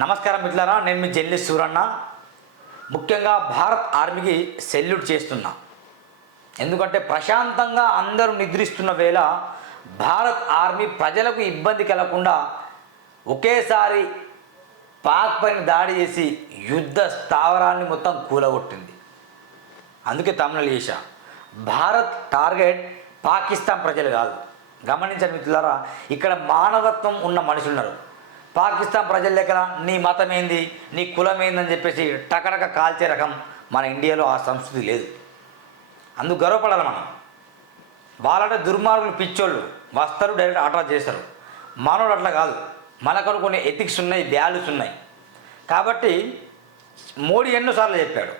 నమస్కారం మిత్రులారా నేను మీ జర్నలిస్ట్ సూరన్న ముఖ్యంగా భారత్ ఆర్మీకి సెల్యూట్ చేస్తున్నా. ఎందుకంటే ప్రశాంతంగా అందరూ నిద్రిస్తున్న వేళ భారత్ ఆర్మీ ప్రజలకు ఇబ్బంది కలగకుండా ఒకేసారి పాక్ పైన దాడి చేసి యుద్ధ స్థావరాన్ని మొత్తం కూలగొట్టింది. అందుకే తమిళ చేశా. భారత్ టార్గెట్ పాకిస్తాన్ ప్రజలు కాదు. గమనించండి మిత్రులారా ఇక్కడ మానవత్వం ఉన్న మనుషులు ఉన్నారు పాకిస్తాన్ ప్రజల దగ్గర నీ మతం ఏంది? నీ కులం ఏందని చెప్పేసి టకటక కాల్చే రకం మన ఇండియాలో ఆ సంస్కృతి లేదు. అందుకు గర్వపడాలి మనం. వాళ్ళంటే దుర్మార్గులు పిచ్చోళ్ళు వస్తారు డైరెక్ట్ అటాక్ చేస్తారు. మనోడు అట్లా కాదు. మనకు కొన్ని ఎథిక్స్ ఉన్నాయి వాల్యూస్ ఉన్నాయి. కాబట్టి మోడీ ఎన్నోసార్లు చెప్పాడు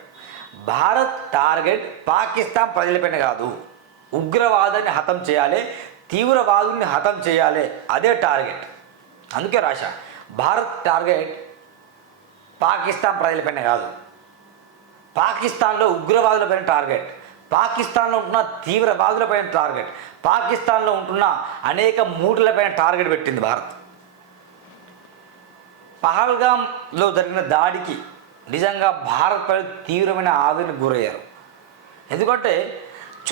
భారత్ టార్గెట్ పాకిస్తాన్ ప్రజలపైన కాదు. ఉగ్రవాదాన్ని హతం చేయాలి తీవ్రవాదుల్ని హతం చేయాలి. అదే టార్గెట్. అందుకే రాశా భారత్ టార్గెట్ పాకిస్తాన్ ప్రజలపైన కాదు. పాకిస్తాన్లో ఉగ్రవాదులపైన టార్గెట్ పాకిస్తాన్లో ఉంటున్న తీవ్రవాదులపైన టార్గెట్ పాకిస్తాన్లో ఉంటున్న అనేక మూటలపైన టార్గెట్ పెట్టింది భారత్. పహల్గాంలో జరిగిన దాడికి నిజంగా భారత్ ప్రజలు తీవ్రమైన ఆదరణకు గురయ్యారు. ఎందుకంటే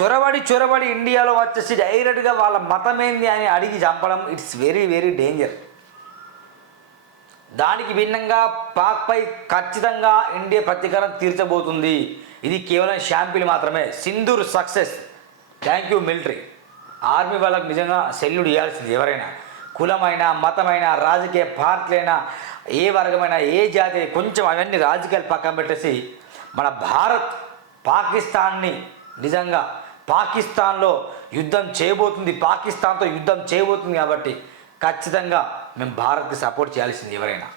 చొరబడి చొరబడి ఇండియాలో వచ్చేసి డైరెక్ట్గా వాళ్ళ మతం ఏంది అని అడిగి చంపడం ఇట్స్ వెరీ వెరీ డేంజర్. దానికి భిన్నంగా పాక్పై ఖచ్చితంగా ఇండియా ప్రతీకారం తీర్చబోతుంది. ఇది కేవలం షాంపిల్ మాత్రమే. Sindoor success. Thank you military. Army వాళ్ళకు నిజంగా సెల్యూడ్ ఇవ్వాల్సింది ఎవరైనా. కులమైన మతమైన రాజకీయ పార్టీలైనా ఏ వర్గమైనా ఏ జాతి కొంచెం అవన్నీ రాజకీయాలు పక్కన పెట్టేసి మన భారత్ పాకిస్తాన్ని నిజంగా పాకిస్తాన్లో యుద్ధం చేయబోతుంది. పాకిస్తాన్తో యుద్ధం చేయబోతుంది కాబట్టి ఖచ్చితంగా మేము భారత్కి సపోర్ట్ చేయాల్సింది ఎవరైనా.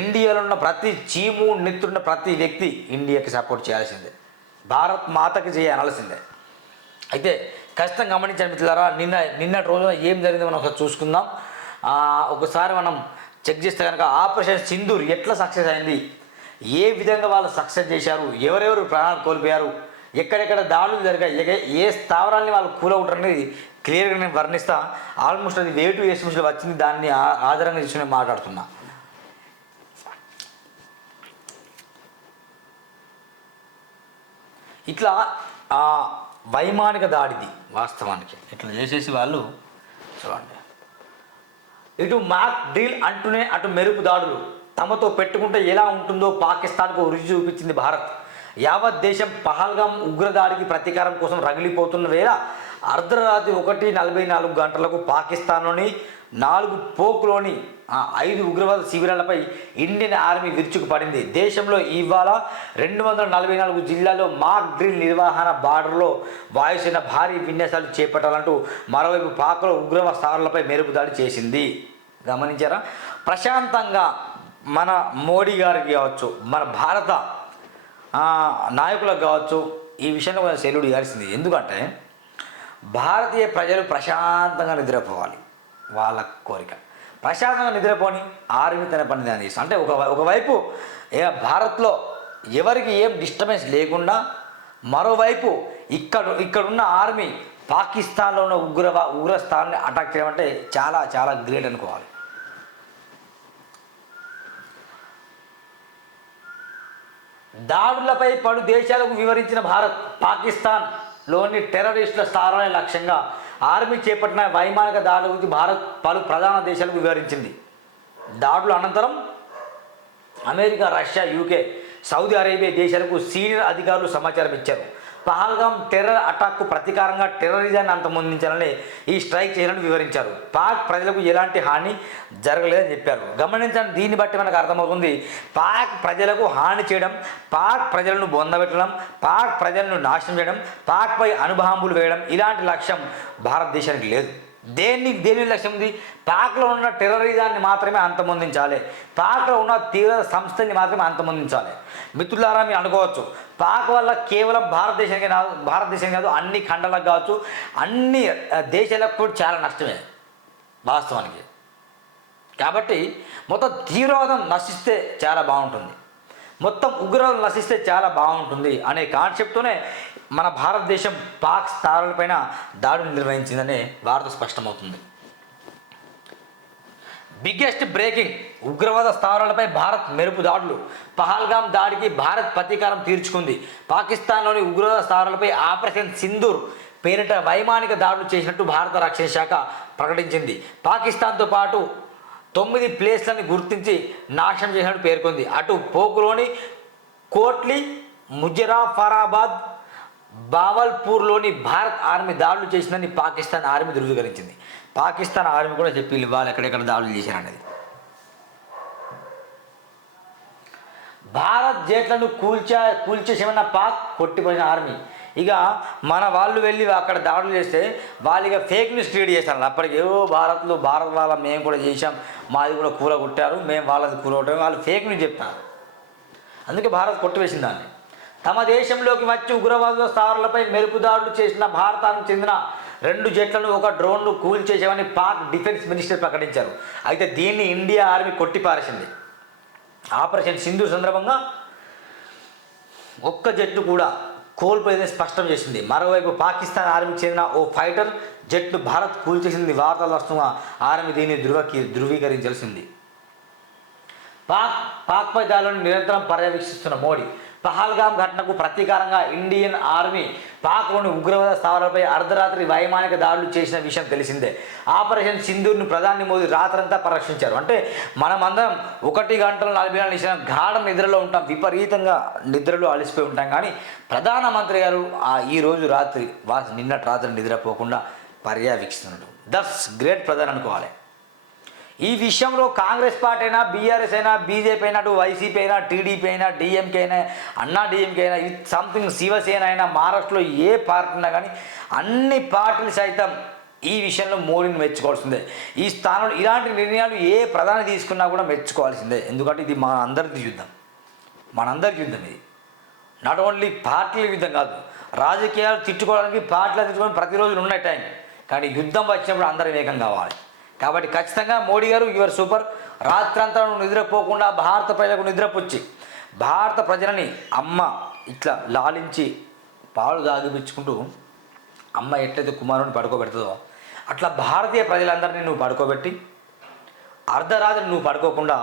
ఇండియాలో ఉన్న ప్రతి చీము నెత్తున్న ప్రతి వ్యక్తి ఇండియాకి సపోర్ట్ చేయాల్సిందే. భారత్ మాతకి చేయాల్సిందే అయితే కష్టం గమనించండి మిత్రులారా నిన్న నిన్నటి రోజున ఏం జరిగిందో మనం ఒకసారి చూసుకుందాం. ఒకసారి మనం చెక్ చేస్తే కనుక ఆపరేషన్ సింధూర్ ఎట్లా సక్సెస్ అయింది? ఏ విధంగా వాళ్ళు సక్సెస్ చేశారు? ఎవరెవరు ప్రాణాలు కోల్పోయారు? ఎక్కడెక్కడ దాడులు జరిగాయి? ఏ స్థావరాన్ని వాళ్ళు కూలవుతారనేది క్లియర్గా నేను వర్ణిస్తా. ఆల్మోస్ట్ అది వే టు ఎస్టిమేషన్ వచ్చింది దాన్ని ఆ- ఆధారంగా తీసుకుని నేను మాట్లాడుతున్నా. ఇట్లా ఆ వైమానిక దాడిది వాస్తవానికి. ఇట్లా చేసేసి వాళ్ళు చూడండి. ఇటు మాక్ డ్రిల్ అంటూనే అటు మెరుపు దాడులు తమతో పెట్టుకుంటే ఎలా ఉంటుందో పాకిస్తాన్కు రుచి చూపించింది భారత్. యావత్ దేశం పహల్గాం ఉగ్రదాడికి ప్రతీకారం కోసం రగిలిపోతున్న వేళ అర్ధరాత్రి ఒకటి నలభై నాలుగు గంటలకు పాకిస్తాన్లోని నాలుగు పోక్లోని ఐదు ఉగ్రవాద శిబిరాలపై ఇండియన్ ఆర్మీ విరుచుకుపడింది దేశంలో ఇవాళ రెండు వందల నలభై నాలుగు జిల్లాల్లో మాక్ డ్రిల్ నిర్వహణ బార్డర్లో వాయుసేన భారీ విన్యాసాలు చేపట్టాలంటూ మరోవైపు పాక్లో ఉగ్రవాద స్థావరాలపై మెరుపు దాడి చేసింది. గమనించారా? ప్రశాంతంగా మన మోడీ గారికి కావచ్చు మన భారత నాయకులకు కావచ్చు ఈ విషయంలో కొంచెం సెల్యూడ్ ఇవ్వాల్సింది ఎందుకంటే భారతీయ ప్రజలు ప్రశాంతంగా నిద్రపోవాలి. వాళ్ళ కోరిక. ప్రశాంతంగా నిద్రపోని ఆర్మీ తన పని దాన్ని చేస్తాం. అంటే ఒక ఒకవైపు ఏ భారత్లో ఎవరికి ఏం డిస్టర్బెన్స్ లేకుండా మరోవైపు ఇక్కడ ఇక్కడున్న ఆర్మీ పాకిస్తాన్లో ఉన్న ఉగ్రవా ఉగ్రస్థానాన్ని అటాక్ చేయడం అంటే చాలా చాలా గ్రేట్ అనుకోవాలి. దాడులపై పలు దేశాలకు వివరించిన భారత్ పాకిస్తాన్ లోని టెర్రరిస్టుల స్థానాల లక్ష్యంగా ఆర్మీ చేపట్టిన వైమానిక దాడుల గురించి భారత్ పలు ప్రధాన దేశాలకు వివరించింది. దాడుల అనంతరం America Russia UK Saudi Arabia దేశాలకు సీనియర్ అధికారులు సమాచారం ఇచ్చారు. పహల్గాం టెర్రర్ అటాక్కు ప్రతీకారంగా టెర్రరిజాన్ని అంతమొందించాలని ఈ స్ట్రైక్ చేయాలని వివరించారు. పాక్ ప్రజలకు ఎలాంటి హాని జరగలేదని చెప్పారు. గమనించండి దీన్ని బట్టి మనకు అర్థమవుతుంది పాక్ ప్రజలకు హాని చేయడం పాక్ ప్రజలను బొందబెట్టడం పాక్ ప్రజలను నాశనం చేయడం పాక్పై అనుభాంబులు వేయడం ఇలాంటి లక్ష్యం భారతదేశానికి లేదు. దేన్ని దేని లక్ష్యం ఉంది? పాక్లో ఉన్న టెర్రరిజాన్ని మాత్రమే అంతమొందించాలి. పాక్లో ఉన్న తీవ్ర సంస్థల్ని మాత్రమే అంతమొందించాలి. మిత్రులారా మీరు అనుకోవచ్చు పాక్ వల్ల కేవలం భారతదేశానికి కాదు భారతదేశం కాదు అన్ని ఖండాలకు కావచ్చు అన్ని దేశాలకు కూడా చాలా నష్టమే వాస్తవానికి. కాబట్టి మొత్తం తీవ్రవాదం నశిస్తే చాలా బాగుంటుంది. మొత్తం ఉగ్రవాదం నశిస్తే చాలా బాగుంటుంది అనే కాన్సెప్ట్తోనే మన భారతదేశం పాక్ స్థావరాలపైన దాడులు నిర్వహించిందనే వార్త స్పష్టమవుతుంది. బిగ్గెస్ట్ బ్రేకింగ్ ఉగ్రవాద స్థావరాలపై భారత్ మెరుపు దాడులు. పహల్గాం దాడికి భారత్ ప్రతీకారం తీర్చుకుంది. పాకిస్తాన్లోని ఉగ్రవాద స్థావరాలపై ఆపరేషన్ సింధూర్ పేరిట వైమానిక దాడులు చేసినట్టు భారత రక్షణ శాఖ ప్రకటించింది. పాకిస్తాన్తో పాటు తొమ్మిది ప్లేస్లను గుర్తించి నాశనం చేసినట్టు పేర్కొంది. అటు పోకులోని కోట్లీ ముజరాఫరాబాద్ బావల్పూర్లోని భారత్ ఆర్మీ దాడులు చేసిందని పాకిస్తాన్ ఆర్మీ ధృవీకరించింది. పాకిస్తాన్ ఆర్మీ కూడా చెప్పి వాళ్ళు ఎక్కడెక్కడ దాడులు చేశారనేది. భారత్ జేట్లను కూల్చా కూల్చేసేమన్న పాక్ కొట్టిపోయిన ఆర్మీ. ఇక మన వాళ్ళు వెళ్ళి అక్కడ దాడులు చేస్తే వాళ్ళు ఇక ఫేక్ న్యూస్ క్రియేట్ చేస్తారు అప్పటికి ఏవో భారత్లో భారత్ వాళ్ళ మేము కూడా చేసాం మాది కూడా కూర కొట్టారు. మేము వాళ్ళది కూర కొట్టారు. వాళ్ళు ఫేక్ న్యూస్ చెప్తారు. అందుకే భారత్ కొట్టివేసింది దాన్ని. తమ దేశంలోకి వచ్చి ఉగ్రవాదుల స్థావరాలపై మెరుపుదాడులు చేసిన భారతానికి చెందిన రెండు జెట్లను ఒక డ్రోన్ను కూల్చేసామని పాక్ డిఫెన్స్ మినిస్టర్ ప్రకటించారు. అయితే దీన్ని ఇండియా ఆర్మీ కొట్టిపారేసింది. ఆపరేషన్ సింధు సందర్భంగా ఒక్క జట్టు కూడా కోల్పోయిందని స్పష్టం చేసింది. మరోవైపు పాకిస్తాన్ ఆర్మీకి చెందిన ఓ ఫైటర్ జట్టు భారత్ కూల్చేసింది వార్తలు వస్తున్న ఆర్మీ దీన్ని ధృవకి ధృవీకరించాల్సింది. పాక్ పాక్పై దాడులను నిరంతరం పర్యవేక్షిస్తున్న మోడీ పహల్గాం ఘటనకు ప్రతీకారంగా ఇండియన్ ఆర్మీ పాక్లోని ఉగ్రవాద స్థావరాలపై అర్ధరాత్రి వైమానిక దాడులు చేసిన విషయం తెలిసిందే. ఆపరేషన్ సింధూర్ను ప్రధాని మోదీ రాత్రంతా పరీక్షించారు. అంటే మనమందరం ఒకటి గంటల నలభై నాలుగు నిమిషం గాఢ నిద్రలో ఉంటాం విపరీతంగా నిద్రలో అలసిపోయి ఉంటాం. కానీ ప్రధానమంత్రి గారు ఆ ఈరోజు రాత్రి వా నిన్నటి రాత్రి నిద్రపోకుండా పర్యవేక్షిస్తున్నాడు దట్స్ గ్రేట్ ప్రధాని అనుకోవాలి. ఈ విషయంలో కాంగ్రెస్ పార్టీ అయినా బీఆర్ఎస్ అయినా బీజేపీ అయినా అటు వైసీపీ అయినా టీడీపీ అయినా డిఎంకే అయినా అన్నా డిఎంకే అయినా సంథింగ్ శివసేన అయినా మహారాష్ట్రలో ఏ పార్టీ ఉన్నా కానీ అన్ని పార్టీలు సైతం ఈ విషయంలో మోడీని మెచ్చుకోవాల్సిందే. ఈ స్థానంలో ఇలాంటి నిర్ణయాలు ఏ ప్రధాని తీసుకున్నా కూడా మెచ్చుకోవాల్సిందే. ఎందుకంటే ఇది మన అందరిది యుద్ధం. మనందరి యుద్ధం ఇది. నాట్ ఓన్లీ పార్టీల యుద్ధం కాదు రాజకీయాలు తిట్టుకోవడానికి పార్టీలు తిట్టుకోవడానికి ప్రతిరోజు ఉన్నాయి టైం. కానీ యుద్ధం వచ్చినప్పుడు అందరం ఏకం కావాలి. కాబట్టి ఖచ్చితంగా మోడీ గారు యువర్ సూపర్ రాత్రంతా నువ్వు నిద్రపోకుండా భారత ప్రజలకు నిద్రపుచ్చి భారత ప్రజలని అమ్మ ఇట్లా లాలించి పాలు దాగిపించుకుంటూ అమ్మ ఎట్లయితే కుమారుని పడుకోబెడుతుందో అట్లా భారతీయ ప్రజలందరినీ నువ్వు పడుకోబెట్టి అర్ధరాత్రి నువ్వు పడుకోకుండా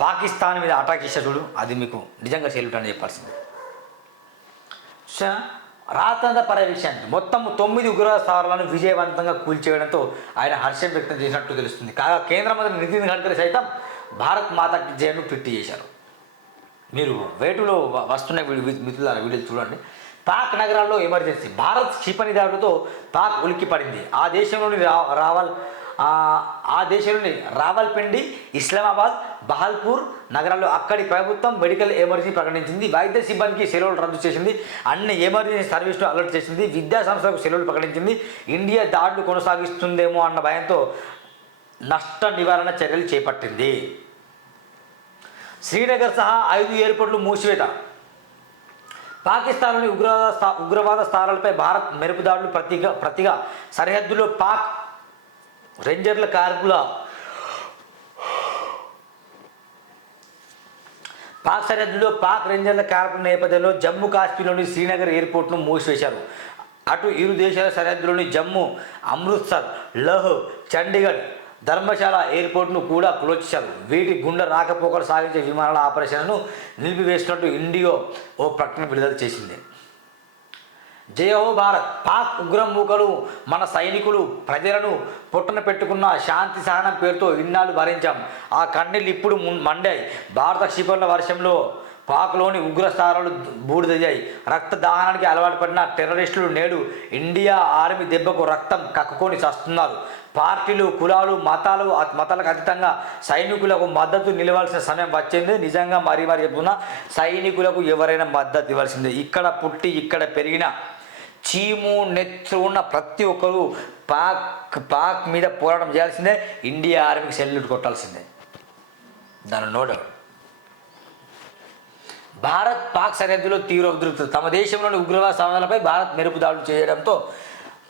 పాకిస్తాన్ మీద అటాక్ చేసే చూడు అది మీకు నిజంగా సెల్యూట్ అని చెప్పాల్సింది. చూసా రాత్రంతా పర్యవేక్షణ మొత్తం తొమ్మిది ఉగ్రవాద స్థావరాలను విజయవంతంగా కూల్చేయడంతో ఆయన హర్షం వ్యక్తం చేసినట్టు తెలుస్తుంది. కాగా కేంద్ర మంత్రి నితిన్ గడ్కరీ సైతం భారత్ మాతాకి జయను ట్విట్ చేశారు. మీరు వేటులో వస్తున్న మిత్రులారా వీడియో చూడండి. పాక్ నగరాల్లో ఎమర్జెన్సీ. భారత్ క్షిపణి దాడులతో పాక్ ఉలిక్కి పడింది. ఆ దేశంలోని రా రావల్ ఆ, ఆ దేశంలోని రావల్పిండి ఇస్లామాబాద్ బహల్పూర్ నగరాల్లో అక్కడి ప్రభుత్వం మెడికల్ ఎమర్జెన్సీ ప్రకటించింది. వైద్య సిబ్బందికి సెలవులు రద్దు చేసింది. అన్ని ఎమర్జెన్సీ సర్వీసులు అలర్ట్ చేసింది. విద్యా సంస్థలకు సెలవులు ప్రకటించింది. ఇండియా దాడులు కొనసాగిస్తుందేమో అన్న భయంతో నష్ట నివారణ చర్యలు చేపట్టింది. శ్రీనగర్ సహా ఐదు ఎయిర్పోర్ట్లు మూసివేత. పాకిస్తాన్లోని ఉగ్రవాద స్థా ఉగ్రవాద స్థానాలపై భారత్ మెరుపు దాడులు ప్రతిగా ప్రతిగా సరిహద్దులో పాక్ రేంజర్ల కార్కుల పాక్ సరిహద్దులో పాక్ రేంజర్ల కార్పుల నేపథ్యంలో జమ్మూ కాశ్మీర్లోని శ్రీనగర్ ఎయిర్పోర్ట్ను మూసివేశారు. అటు ఇరు దేశాల సరిహద్దులోని జమ్మూ అమృత్సర్ లహ్ చండీగఢ్ ధర్మశాల ఎయిర్పోర్ట్ను కూడా క్లోజ్ వీటి గుండె రాకపోకలు సాగించే విమానాల ఆపరేషన్ను నిలిపివేసినట్టు ఇండియో ఓ ప్రకటన విడుదల చేసింది. జయో భారత్ పాక్ ఉగ్రం మూకలు మన సైనికులు ప్రజలను పుట్టన పెట్టుకున్న శాంతి సహనం పేరుతో ఇన్నాళ్ళు భరించాం. ఆ కన్నీళ్ళు ఇప్పుడు మండాయి. భారత క్షిపణుల వర్షంలో పాక్లోని ఉగ్రస్థానాలు బూడిదయ్యాయి. రక్త దాహనానికి అలవాటు పడిన టెర్రరిస్టులు నేడు ఇండియా ఆర్మీ దెబ్బకు రక్తం కక్కుకొని చస్తున్నారు. పార్టీలు కులాలు మతాలు మతాలకు అతీతంగా సైనికులకు మద్దతు నిలవాల్సిన సమయం వచ్చింది. నిజంగా మరీ మరీ చెప్తున్నా సైనికులకు ఎవరైనా మద్దతు ఇవ్వాల్సిందే. ఇక్కడ పుట్టి ఇక్కడ పెరిగిన చీము నెత్తు ఉన్న ప్రతి ఒక్కరు పాక్ పాక్ మీద పోరాటం చేయాల్సిందే ఇండియా ఆర్మీకి సెల్యూట్ కొట్టాల్సిందే. దాని నో డౌట్ భారత్ పాక్ సరిహద్దులో తీవ్ర ఉద్రిక్తత తమ దేశంలోని ఉగ్రవాద స్థావరాలపై భారత్ మెరుపు దాడులు చేయడంతో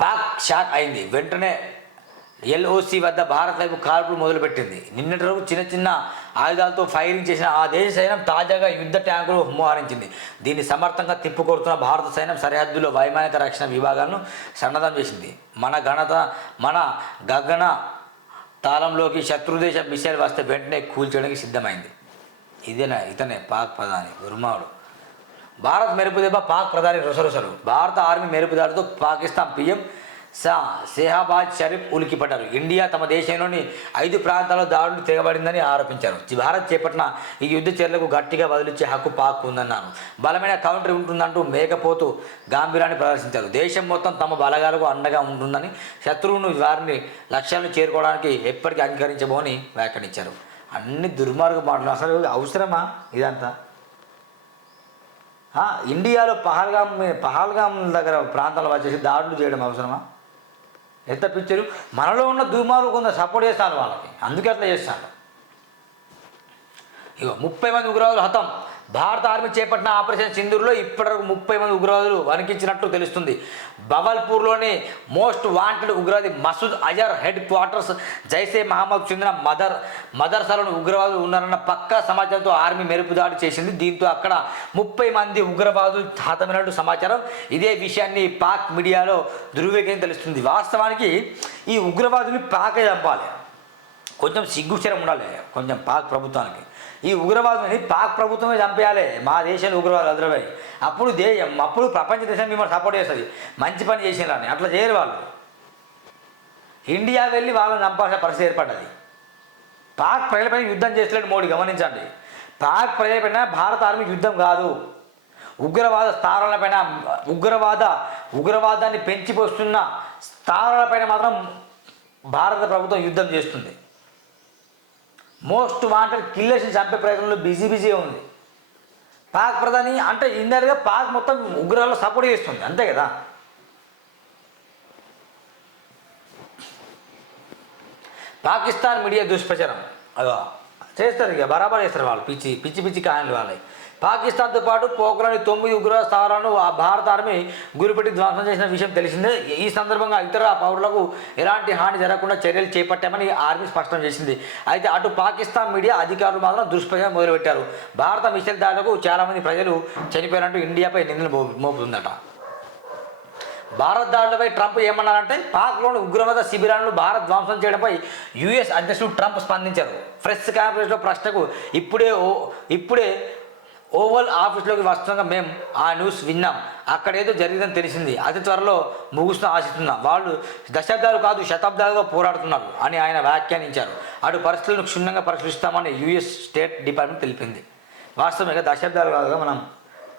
పాక్ షాక్ అయింది. వెంటనే ఎల్ఓసి వద్ద భారత్ వైపు కాల్పులు మొదలుపెట్టింది. నిన్నటి రోజు చిన్న చిన్న ఆయుధాలతో ఫైరింగ్ చేసిన ఆ దేశ సైన్యం తాజాగా యుద్ధ ట్యాంకులు మోహరించింది. దీన్ని సమర్థంగా తిప్పుకొడుతున్న భారత సైన్యం సరిహద్దులో వైమానిక రక్షణ విభాగాలను సన్నద్ధం చేసింది. మన ఘనత మన గగన తాళంలోకి శత్రుదేశ మిసైల్ వస్తే వెంటనే కూల్చడానికి సిద్ధమైంది. ఇదేనా? ఇతనే పాక్ ప్రధాని గురుమాడు భారత్ మెరుపు దెబ్బ పాక్ ప్రధాని రుసరుసలు భారత ఆర్మీ మెరుపు దాడితో పాకిస్తాన్ పీఎం సా షెహాబాద్ షరీఫ్ ఉలికిపడ్డారు. ఇండియా తమ దేశంలోని ఐదు ప్రాంతాల్లో దాడులు తెగబడిందని ఆరోపించారు. భారత్ చేపట్టిన ఈ యుద్ధ చర్యలకు గట్టిగా బదిలిచ్చే హక్కు పాక్ ఉందన్నారు బలమైన కౌంటర్ ఉంటుందంటూ మేకపోతూ గాంభీర్యాన్ని ప్రదర్శించారు. దేశం మొత్తం తమ బలగాలకు అండగా ఉంటుందని శత్రువును వారిని లక్ష్యాలను చేరుకోవడానికి ఎప్పటికీ అంగీకరించబోని వ్యాఖ్యానించారు. అన్ని దుర్మార్గ మాటలు. అసలు అవసరమా ఇదంతా? ఇండియాలో పహల్గామ్ పహల్గాం పహల్గామ్ దగ్గర ప్రాంతాల్లో వచ్చేసి దాడులు చేయడం అవసరమా? ఎంత పిక్చరు మనలో ఉన్న దుమారు కొంత సపోర్ట్ చేస్తారు వాళ్ళకి. అందుకే అట్లా చేస్తారు. ఇగో ముప్పై మంది ఉగ్రవాదులు హతం. భారత ఆర్మీ చేపట్టిన ఆపరేషన్ సింధూర్లో ఇప్పటివరకు ముప్పై మంది ఉగ్రవాదులు వణికించినట్లు తెలుస్తుంది. బవల్పూర్లోని మోస్ట్ వాంటెడ్ ఉగ్రవాది మసూద్ అజర్ హెడ్ క్వార్టర్స్ జైసే మహమ్మద్ చెందిన మదర్ మదర్సాలోని ఉగ్రవాదులు ఉన్నారన్న పక్కా సమాచారంతో ఆర్మీ మెరుపు దాడి చేసింది. దీంతో అక్కడ ముప్పై మంది ఉగ్రవాదులు హతమైనట్టు సమాచారం ఇదే విషయాన్ని పాక్ మీడియాలో ధృవీకరించి తెలుస్తుంది. వాస్తవానికి ఈ ఉగ్రవాదుని పాకే చంపాలి. కొంచెం సిగ్గుచరం ఉండాలి. కొంచెం పాక్ ప్రభుత్వానికి. ఈ ఉగ్రవాదుని పాక్ ప్రభుత్వమే చంపేయాలి. మా దేశంలో ఉగ్రవాదులు అదరవై. అప్పుడు దే అప్పుడు ప్రపంచ దేశం మిమ్మల్ని సపోర్ట్ చేస్తుంది. మంచి పని చేసినారని అట్లా చేయరు వాళ్ళు. ఇండియా వెళ్ళి వాళ్ళని చంపాల్సిన పరిస్థితి ఏర్పడ్డది. పాక్ ప్రజలపై యుద్ధం చేస్తలేడు మోడీ గమనించండి. పాక్ ప్రజలపైన భారత ఆర్మీ యుద్ధం కాదు. ఉగ్రవాద స్థావరాలపైన ఉగ్రవాద ఉగ్రవాదాన్ని పెంచిపోస్తున్న స్థావరాలపైన మాత్రం భారత ప్రభుత్వం యుద్ధం చేస్తుంది. మోస్ట్ వాంటెడ్ కిల్లర్స్ని చంపే ప్రయత్నంలో బిజీ బిజీగా ఉంది. పాక్ ప్రధాని అంటే ఇందరిగా పాక్ మొత్తం ఉగ్రాల్లో సపోర్ట్ చేస్తుంది అంతే కదా? పాకిస్తాన్ మీడియా దుష్ప్రచారం. అదో చేస్తారు ఇక బరాబర్ చేస్తారు వాళ్ళు. పిచ్చి పిచ్చి పిచ్చి కాయలు వాళ్ళవి పాకిస్తాన్తో పాటు పోకలోని తొమ్మిది ఉగ్ర స్థావరాలను ఆ భారత ఆర్మీ గురిపెట్టి ధ్వంసం చేసిన విషయం తెలిసిందే. ఈ సందర్భంగా ఇతర పౌరులకు ఎలాంటి హాని జరగకుండా చర్యలు చేపట్టామని ఆర్మీ స్పష్టం చేసింది. అయితే అటు పాకిస్తాన్ మీడియా అధికారులు మాత్రం దుష్ప్రచారం మొదలుపెట్టారు. భారత మిసైల్ దాడులకు చాలామంది ప్రజలు చనిపోయినట్టు ఇండియాపై నిందలు మోపుతుందట. భారత్ దాడులపై ట్రంప్ ఏమన్నారంటే పాక్లోని ఉగ్రవాద శిబిరాలను భారత్ ధ్వంసం చేయడంపై యుఎస్ అధ్యక్షుడు ట్రంప్ స్పందించారు. ప్రెస్ కాన్ఫరెన్స్లో ప్రశ్నకు ఇప్పుడే ఓ ఇప్పుడే ఓవల్ ఆఫీస్లోకి వస్తుండగా మేము ఆ న్యూస్ విన్నాం. అక్కడేదో జరిగిందని తెలిసింది. అతి త్వరలో ముగుస్తూ ఆశిస్తున్నాం. వాళ్ళు దశాబ్దాలు కాదు శతాబ్దాలుగా పోరాడుతున్నారు అని ఆయన వ్యాఖ్యానించారు. అటు పరిస్థితులను క్షుణ్ణంగా పరిశీలిస్తామని యుఎస్ స్టేట్ డిపార్ట్మెంట్ తెలిపింది. వాస్తవంగా దశాబ్దాలు కాదుగా మనం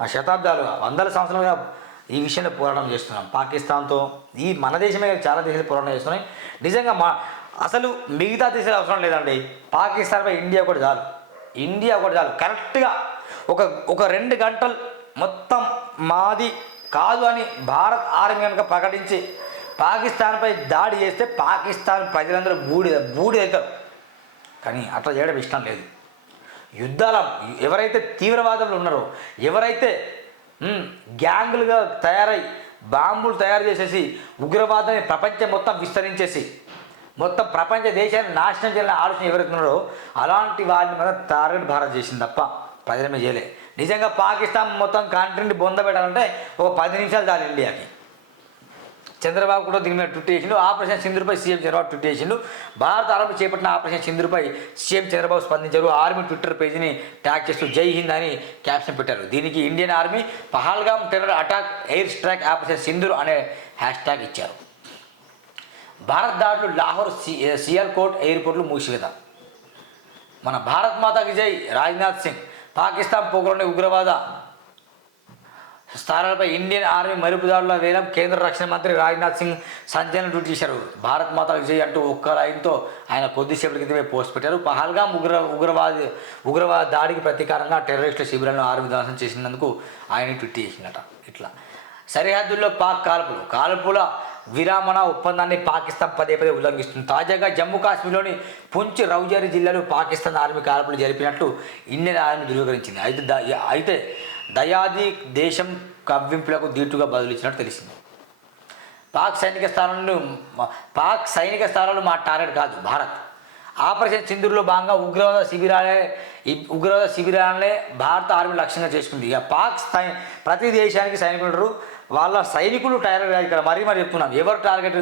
ఆ శతాబ్దాలుగా వందల సంవత్సరాలుగా ఈ విషయంలో పోరాటం చేస్తున్నాం. పాకిస్తాన్తో ఈ మన దేశమే చాలా దేశాలు పోరాటం చేస్తున్నాయి. నిజంగా మా అసలు మిగతా దేశాలు అవసరం లేదండి. పాకిస్తాన్పై ఇండియా కూడా చాలు. ఇండియా కూడా చాలు. కరెక్ట్గా ఒక ఒక రెండు గంటలు మొత్తం మాది కాదు అని భారత్ ఆర్మీ కనుక ప్రకటించి పాకిస్తాన్పై దాడి చేస్తే పాకిస్తాన్ ప్రజలందరూ బూడి బూడి అవుతారు. కానీ అట్లా చేయడం ఇష్టం లేదు. యుద్ధాల ఎవరైతే తీవ్రవాదులు ఉన్నారో ఎవరైతే గ్యాంగులుగా తయారై బాంబులు తయారు చేసేసి ఉగ్రవాదాన్ని ప్రపంచం మొత్తం విస్తరించేసి మొత్తం ప్రపంచ దేశాన్ని నాశనం చేయాలని ఆలోచన ఎవరైతున్నారో అలాంటి వారిని మనం టార్గెట్ భారత్ చేసింది తప్ప ప్రజలమే చేయలే. నిజంగా పాకిస్తాన్ మొత్తం కంట్రీని బొంద పెట్టాలంటే ఒక పది నిమిషాలు చాలు ఇండియాకి. చంద్రబాబు కూడా దీని మీద ట్విట్ చేసిండు. ఆపరేషన్ సింధుపై సీఎం చంద్రబాబు ట్విట్ చేసిండు. భారత ఆర్మీ చేపట్టిన ఆపరేషన్ సింధుపై సీఎం చంద్రబాబు స్పందించారు. ఆర్మీ ట్విట్టర్ పేజీని ట్యాగ్ చేస్తూ జై హింద్ అని క్యాప్షన్ పెట్టారు. దీనికి Indian army Pahalgam terror attack air strike operation Sindhu అనే హ్యాష్ ట్యాగ్ ఇచ్చారు. భారత్ దాడులు లాహోర్ సి సియాల్కోట్ ఎయిర్పోర్ట్లు మూసివేత. మన భారత్ మాతాకి జై. రాజ్నాథ్ సింగ్. పాకిస్తాన్ పోగొని ఉగ్రవాద స్థానాలపై ఇండియన్ ఆర్మీ మరుపుదారుల వేలం కేంద్ర రక్షణ మంత్రి రాజ్నాథ్ సింగ్ సంచలన ట్వీట్ చేశారు. భారత్ మాత విజయ్ అంటూ ఒక్క లైన్తో ఆయన కొద్దిసేపటి క్రితమే పోస్ట్ పెట్టారు. పహల్గా ఉగ్ర ఉగ్రవాది ఉగ్రవాద దాడికి ప్రతీకారంగా టెర్రరిస్టుల శిబిరాలను ఆర్మీ ధ్వంసం చేసినందుకు ఆయన ట్వీట్ చేసిందట ఇట్లా. సరిహద్దుల్లో పాక్ కాల్పులు. కాల్పుల విరామణ ఒప్పందాన్ని పాకిస్తాన్ పదే పదే ఉల్లంఘిస్తుంది. తాజాగా జమ్మూ కాశ్మీర్లోని పుంచ్ రౌజారి జిల్లాలో పాకిస్తాన్ ఆర్మీ కాల్పులు జరిపినట్లు ఇండియన్ ఆర్మీ ధృవీకరించింది. అయితే అయితే దయాది దేశం కవ్వింపులకు దీటుగా బదులిచ్చినట్టు తెలిసింది. పాక్ సైనిక స్థానాలను పాక్ సైనిక స్థానాలు మా టార్గెట్ కాదు భారత్. ఆపరేషన్ సింధూర్లో భాగంగా ఉగ్రవాద శిబిరాలే ఈ ఉగ్రవాద శిబిరాలనే భారత ఆర్మీ లక్ష్యంగా చేసుకుంది. ఇక పాక్ సై ప్రతి దేశానికి సైనికులు వాళ్ళ సైనికులు టార్గెట్ కాదు ఇక్కడ. మరీ మరి చెప్తున్నాం ఎవరు టార్గెట్?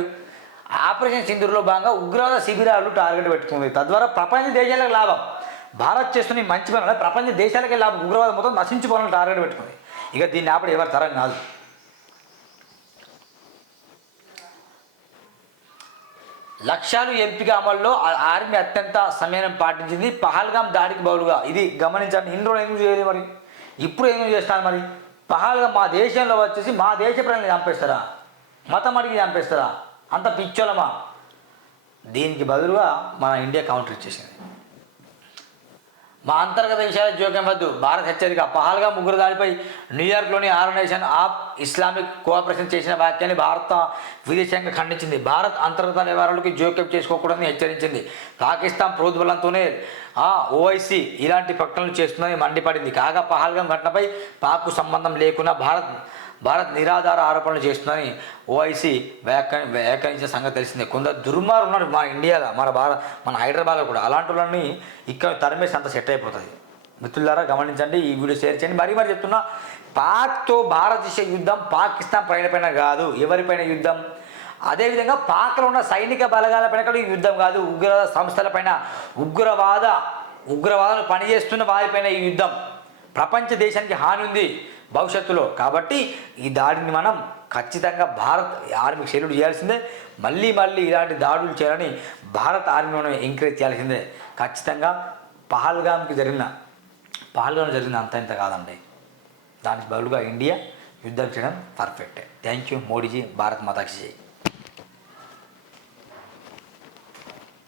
ఆపరేషన్ సింధూర్లో భాగంగా ఉగ్రవాద శిబిరాలు టార్గెట్ పెట్టుకుంది. తద్వారా ప్రపంచ దేశాలకు లాభం. భారత్ చేస్తున్న ఈ మంచి పనులు ప్రపంచ దేశాలకే లాభం ఉగ్రవాదం మొత్తం నశించిపోవాలని టార్గెట్ పెట్టుకుంది. ఇక దీన్ని ఆపడి ఎవరి తరం కాదు. లక్ష్యాలు ఎంపిక అమల్లో ఆర్మీ అత్యంత సమయం పాటించింది పహల్గాం దాడికి బదులుగా. ఇది గమనించండి ఇన్ని రోజులు ఎందుకు చేయలేదు మరి? ఇప్పుడు ఎందుకు చేస్తాను మరి? పహల్గా మా దేశంలో వచ్చేసి మా దేశ ప్రజల్ని చంపేస్తారా? మతం అడిగి చంపేస్తారా? అంత పిచ్చోలమా దీనికి బదులుగా మన ఇండియా కౌంటర్ ఇచ్చేసింది. మా అంతర్గత విషయాల జోక్యం వద్దు. భారత్ హెచ్చరిక. పహాల్గా ముగ్గురు దాడిపై న్యూయార్క్లోని ఆర్గనైజేషన్ ఆఫ్ ఇస్లామిక్ కోఆపరేషన్ చేసిన వ్యాఖ్యని భారత విదేశాంగ ఖండించింది. భారత్ అంతర్గత వ్యవహారాలకి జోక్యం చేసుకోకూడదని హెచ్చరించింది. పాకిస్తాన్ ప్రోద్బలంతోనే ఆ ఓఐసీ ఇలాంటి ప్రకటనలు చేస్తుందని మండిపడింది. కాగా పహల్గాం ఘటనపై పాక్కు సంబంధం లేకుండా భారత్ భారత్ నిరాధార ఆరోపణలు చేస్తుందని ఓఐసీ వ్యాఖ్య వ్యాఖ్యానించిన సంగతి తెలిసిందే. కొందరు దుర్మారు ఉన్నారు మన ఇండియాలో మన భారత్ మన హైదరాబాద్లో కూడా. అలాంటి వాళ్ళని ఇక్కడ తరిమేసి అంత సెట్ అయిపోతుంది. మిత్రులారా గమనించండి ఈ వీడియో షేర్ చేయండి. మరీ మరి చెప్తున్నా పాక్తో భారతదేశ యుద్ధం పాకిస్తాన్ ప్రజలపైన కాదు ఎవరిపైన యుద్ధం? అదేవిధంగా పాక్లో ఉన్న సైనిక బలగాలపైన కూడా ఈ యుద్ధం కాదు. ఉగ్రవాద సంస్థలపైన ఉగ్రవాద ఉగ్రవాదం పనిచేస్తున్న వారిపైన ఈ యుద్ధం. ప్రపంచ దేశానికి హాని ఉంది. భవిష్యత్తులో. కాబట్టి ఈ దాడిని మనం ఖచ్చితంగా భారత్ ఆర్మీకి సెల్యూట్ చేయాల్సిందే. మళ్ళీ మళ్ళీ ఇలాంటి దాడులు చేయాలని భారత్ ఆర్మీ మనం ఎంకరేజ్ చేయాల్సిందే. ఖచ్చితంగా పహల్గామ్కి జరిగిన పహల్గామ్ జరిగిన అంత ఇంత కాదండి. దానికి బదులుగా ఇండియా యుద్ధం చేయడం perfect thank you Modiji Bharat మాతాక్షి జై.